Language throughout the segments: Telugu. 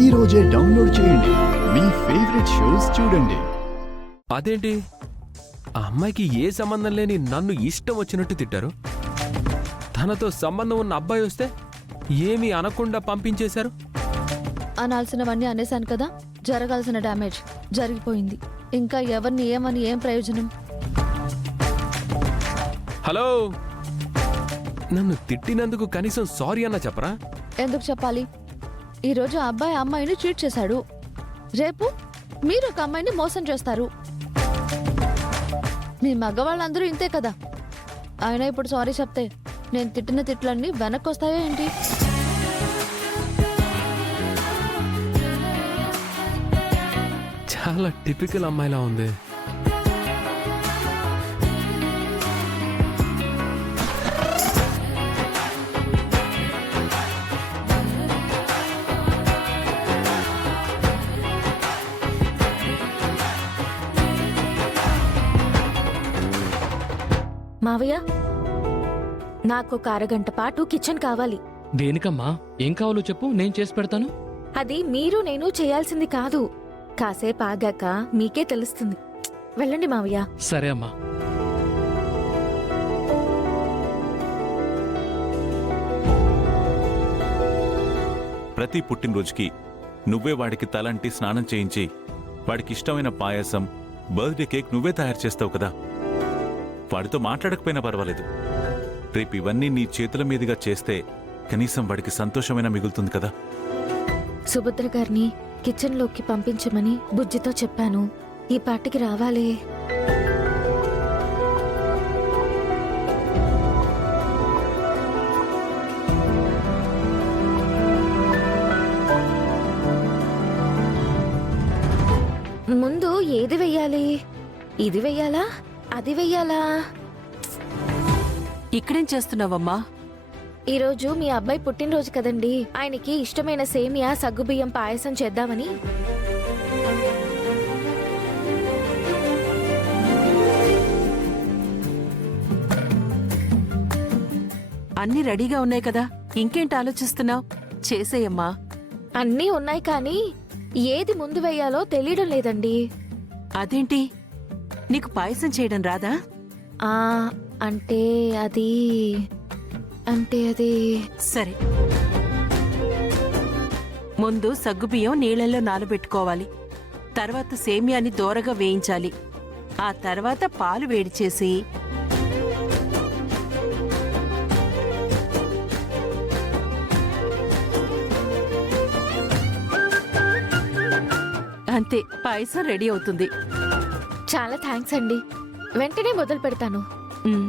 ఈ రోజే డౌన్లోడ్ చేయండి. మీ ఫేవరెట్ షోస్ చూడండి. అదేంటి ఆ అమ్మాయికి ఏ సంబంధం లేని నన్ను ఇష్టం వచ్చినట్టు తిట్టారు? తనతో సంబంధం ఉన్న అబ్బాయి వస్తే ఏమీ అనకుండా పంపించేశారు. అనాల్సినవన్నీ అనేశాను కదా, జరగాల్సిన డ్యామేజ్ జరిగిపోయింది. ఇంకా ఎవరిని ఏమని ఏం ప్రయోజనం? హలో, నన్ను తిట్టినందుకు కనీసం సారీ అన్నా చెప్పరా? ఎందుకు చెప్పాలి? ఈరోజు ఆ అబ్బాయి అమ్మాయిని చీట్ చేశాడు, రేపు మీరు ఒక అమ్మాయిని మోసం చేస్తారు. మీ మగవాళ్ళందరూ ఇంతే కదా. అయినా ఇప్పుడు సారీ చెప్తే నేను తిట్టిన తిట్లన్నీ వెనక్కి వస్తాయో ఏంటి? చాలా టిపికల్ అమ్మాయిలా ఉంది. మావయ్య, నాకు ఒక అరగంట పాటు కిచెన్ కావాలి. దేనికమ్మా? ఏం కావాలో చెప్పు, నేను చేసి పెడతాను. అది మీరు నేను చేయాల్సింది కాదు. కాసేపు ఆగాక మీకే తెలుస్తుంది. వెళ్ళండి మావయ్య. సరే అమ్మా. ప్రతి పుట్టినరోజుకి నువ్వే వాడికి తలంటి స్నానం చేయించి వాడికి ఇష్టమైన పాయసం, బర్త్డే కేక్ నువ్వే తయారు చేస్తావు కదా. వాడితో మాట్లాడకపోయినా పర్వాలేదు. రేపు ఇవన్నీ నీ చేతుల మీదుగా చేస్తే కనీసం వాడికి సంతోషమైన మిగులుతుంది కదా. సుభద్ర గారిని కిచెన్లోకి పంపించమని బుజ్జితో చెప్పాను. ఈ పాటికి రావాలే. ముందు ఏది వెయ్యాలి? ఇది వెయ్యాలా, అది వెయ్యాలా? ఇక్కడేం చేస్తున్నావమ్మా? ఈరోజు మీ అబ్బాయి పుట్టినరోజు కదండి. ఆయనకి ఇష్టమైన సేమియా సగ్గుబియ్యం పాయసం చేద్దామని. అన్నీ రెడీగా ఉన్నాయి కదా, ఇంకేంటి ఆలోచిస్తున్నావు? చేసేయమ్మా. అన్నీ ఉన్నాయి కానీ ఏది ముందు వెయ్యాలో తెలియడం లేదండి. అదేంటి, నీకు పాయసం చేయడం రాదా? ఆ అంటే అది సరే, ముందు సగ్గుబియ్యం నీళ్ళల్లో నానబెట్టుకోవాలి. తర్వాత సేమియాని దోరగా వేయించాలి. ఆ తర్వాత పాలు వేడి చేసి అంతే, పాయసం రెడీ అవుతుంది. చాలా థ్యాంక్స్ అండి. వెంటనే మొదలు పెడతాను. ఉమ్.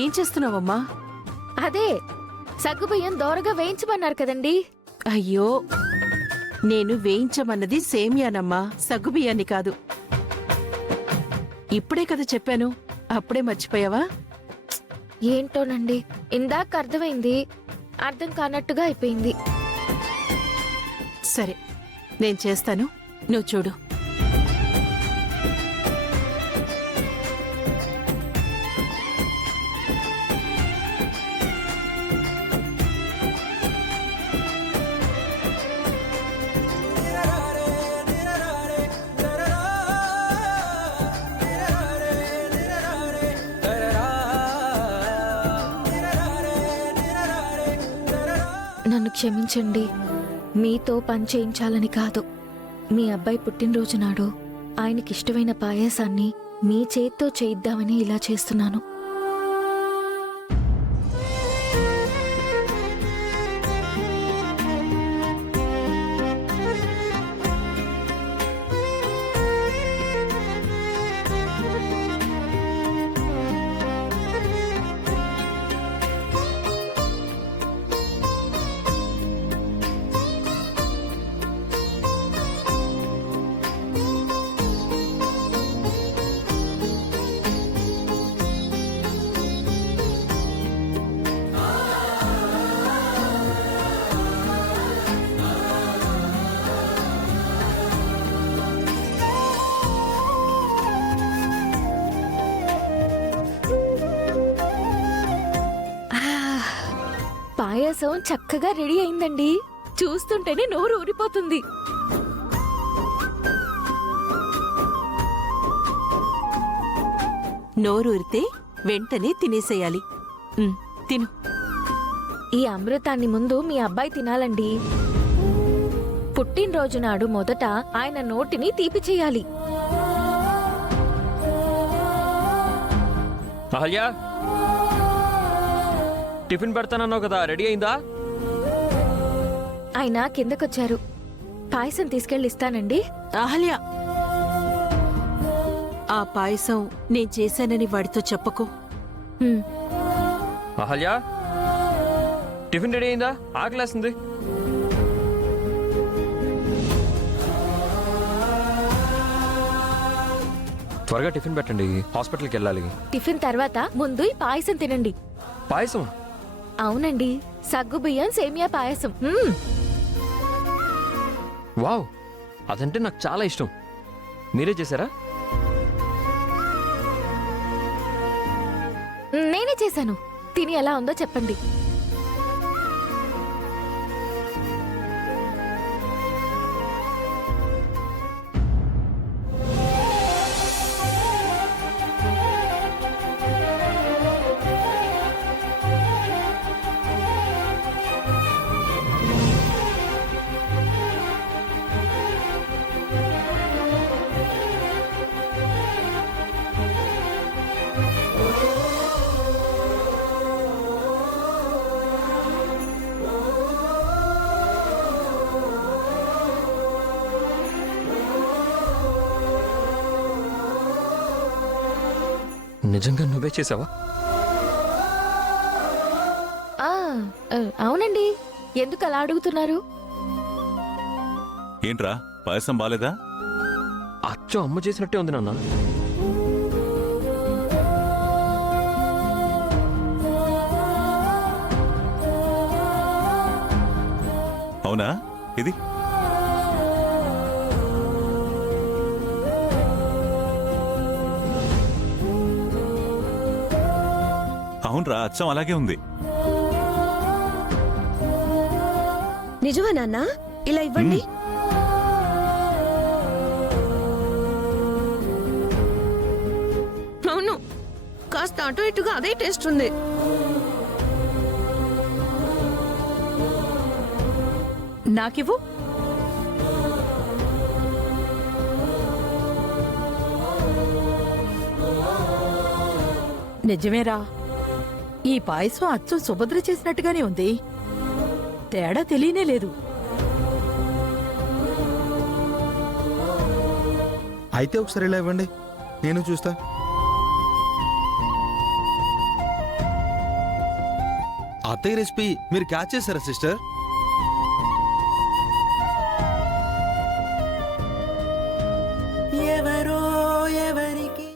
ఏం చేస్తున్నావమ్మా? అదే సగ్గుబియ్యం దోరగా వేయించమన్నారు కదండి. అయ్యో, నేను వేయించమన్నది సేమియానమ్మా, సగ్గుబియ్యాన్ని కాదు. ఇప్పుడే కదా చెప్పాను, అప్పుడే మర్చిపోయావా? ఏంటోనండి, ఇందాక అర్థమైంది, అర్థం కానట్టుగా అయిపోయింది. సరే, నేను చేస్తాను, నువ్వు చూడు. నన్ను క్షమించండి. మీతో పని చేయించాలని కాదు. మీ అబ్బాయి పుట్టినరోజు నాడు ఆయనకిష్టమైన పాయసాన్ని మీ చేత్తో చేయిద్దామని ఇలా చేస్తున్నాను. పాయసం చక్కగా రెడీ అయిందండి. చూస్తుంటేనే నోరు ఊరిపోతుంది. నోరూరితే వెంటనే తినేసేయాలి. తిను. ఈ అమృతాన్ని ముందు మీ అబ్బాయి తినాలండి. పుట్టినరోజు నాడు మొదట ఆయన నోటిని తీపి చేయాలి. అహల్య, టిఫిన్ పెడతానన్నావు కదా, రెడీ అయిందా? ఆయన కిందకొచ్చారు. పాయసం తీసుకెళ్ళి ఇస్తానండి. అహల్య, ఆ పాయసం నేను చేశానని వాడితో చెప్పకు. హ్మ్. అహల్య, టిఫిన్ రెడీ అయిందా? ఆకలేస్తుంది. త్వరగా టిఫిన్ పెట్టండి, హాస్పిటల్కి వెళ్ళాలి. టిఫిన్ తర్వాత ముందు ఈ పాయసం తినండి. పాయసం? అవునండి, సగ్గుబియ్యం సేమియా పాయసం. వావ్, అదంటే నాకు చాలా ఇష్టం. మీరే చేశారా? నేనే చేశాను. తిని ఎలా ఉందో చెప్పండి. నిజంగా నువ్వే చేసావా? ఆ, అవునండి. ఎందుకు అలా అడుగుతున్నారు? ఏంట్రా పాయసం బాలేదా? అచ్చం అమ్మ చేసినట్టే ఉంది నాన్న. అవునా? ఇది అవునరా, అచ్చం అలాగే ఉంది. నిజమా నాన్న? ఇలా ఇవ్వండి. అవును, కాస్త అటు ఇటుగా అదే టేస్ట్ ఉంది. నాకివ్వు. నిజమేరా, ఈ పాయసం అచ్చం సుభద్ర చేసినట్టుగానే ఉంది. తేడా తెలియనే లేదు. అయితే ఒకసారి ఇలా ఇవ్వండి, నేను చూస్తా. అత్తయ్య రెసిపీ మీరు క్యాచ్ చేశారా సిస్టర్? ఎవరో ఎవరికి